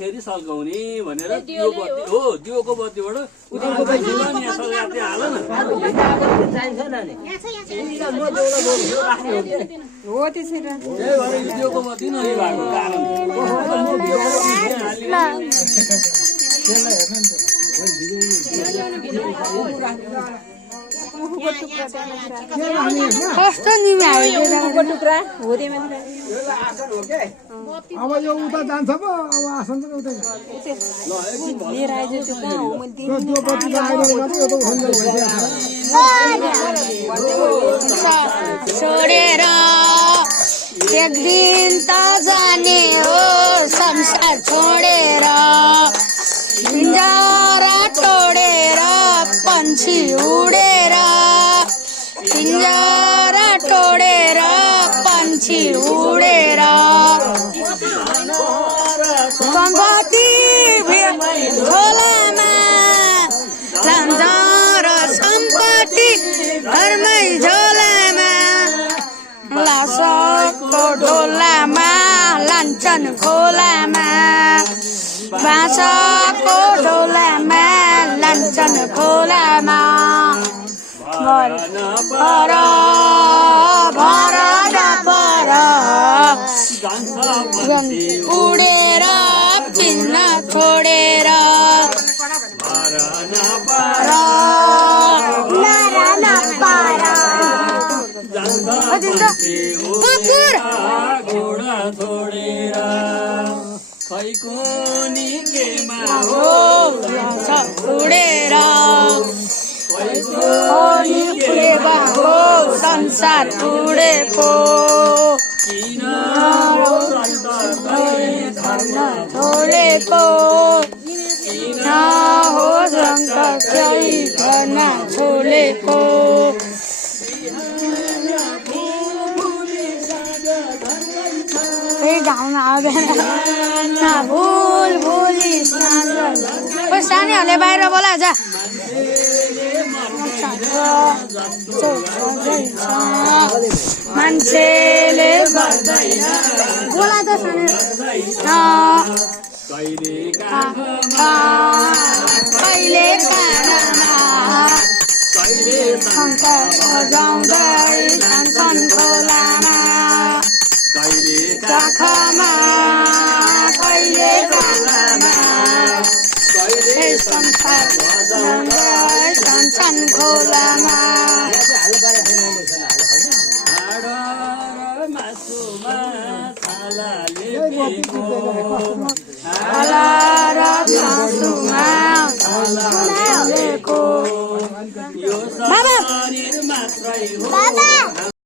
फेरि सल्काउने भनेर दियो बत्ती हो दियोको बत्तीबाट उनीहरूको पैसा नि सल्काते हाल न हो त्यसै र दियोको बत्ती नही भएको कारण कस्तो निमाको टुक्रा हो दे अब यो उता जान्छ पो अब आसन त उता लिएर आइज त्यो कहाँ हो म त्यो बत्ती त आइरहेको मात्रै यो त उठ्न छोडेर एक दिन त जाने हो संसार छोडेर पिंजरा तोडेर पंछी उडेर पिंजरा तोडेर पंछी उडेर सम्पत्ति झोलामा लान्छ र सम्पत्ति घरमै झोलामा लासको ढोलामा लान्छन् खोलामा बाँसको ढोलामा लान्छन् खोलामा भर भर पर उडेर पिन्न छोडेर उडेर संसार उडेको छोडेको हो रङ्ग केही गर्न छोडेको गाउन आउँदैन भुल भुली सानीहरूले बाहिर बोला जा मान्छेले गर्दैन बोला त कहिले कानमा जाउँदै जान्छन् खोलामा चाखमा कहिले कानमा संसार जान्छन् खोलामा बाबा